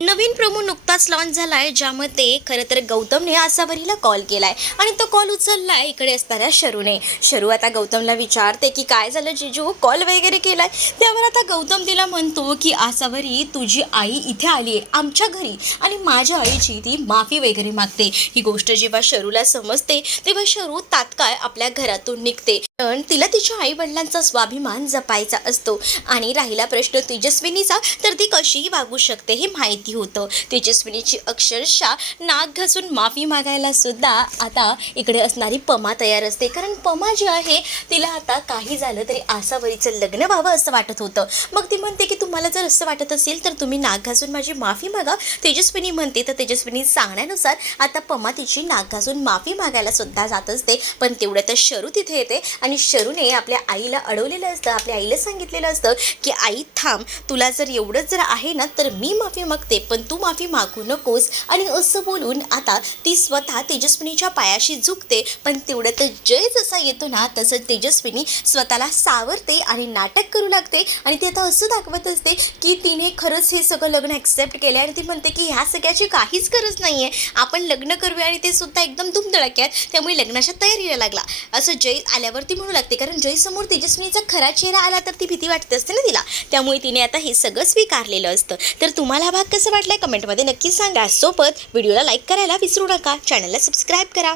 नवीन promo नुकताच launch झालाय, ज्यामध्ये खरं तर गौतमने आसावरीला कॉल केलाय आणि तो कॉल उचललाय इकडे असणाऱ्या शरूने. शरू आता गौतमला विचारते की काय झालं जिजू, कॉल वगैरे केलाय. त्यावर आता गौतम तिला म्हणतो की आसावरी, तुझी आई इथे आली आहे आमच्या घरी आणि माझ्या आईची ती माफी वगैरे मागते. ही गोष्ट जेव्हा शरूला समजते तेव्हा शरू तात्काळ आपल्या घरातून निघते. पण तिला तिच्या आई वडिलांचा स्वाभिमान जपायचा असतो आणि राहिला प्रश्न तेजस्विनीचा, तर ती कशीही वागू शकते हे माहिती होतं. तेजस्विनीची अक्षरशः नाक घासून माफी मागायला सुद्धा आता इकडे असणारी पमा तयार असते. कारण पमा जी आहे तिला आता काही झालं तरी आसावरीचं लग्न व्हावं असं वाटत होतं. मग ती म्हणते की तुम्हाला जर असं वाटत असेल तर तुम्ही नाक घासून माझी माफी मागा. तेजस्विनी म्हणते, तर तेजस्विनी सांगण्यानुसार आता पमा तिची नाक घासून माफी मागायला सुद्धा जात असते. पण तेवढ्यात शरू तिथे येते आणि शरूने आपल्या आईला अडवलेलं असतं, आपल्या आईला सांगितलेलं असतं की आई थांब, तुला जर एवढंच जर आहे ना तर मी माफी मागते, पण तू माफी मागू नकोस. आणि असं बोलून आता ती स्वतः तेजस्विनीच्या पायाशी झुकते. पण तेवढ्यात जय जसा येतो ना तसं तेजस्विनी स्वतःला सावरते आणि नाटक करू लागते. आणि ती आता असं दाखवत असते की तिने खरंच हे सगळं लग्न ॲक्सेप्ट केलं आणि ती म्हणते की ह्या सगळ्याची काहीच गरज नाही आहे, आपण लग्न करूया. आणि ते सुद्धा एकदम धुमधडाक्यात, त्यामुळे लग्नाच्या तयारीला लागला असं जय आल्यावर ती म्हणू लागते. कारण जयसमोर तेजस्विनीचा खरा चेहरा आला तर ती भीती वाटते असते ना तिला, त्यामुळे तिने आता हे सगळं स्वीकारलेलं असतं. तर तुम्हाला हा भाग कसं वाटलाय कमेंटमध्ये नक्की सांगा. सोबत व्हिडिओला लाईक करायला विसरू नका, चॅनलला सबस्क्राईब करा.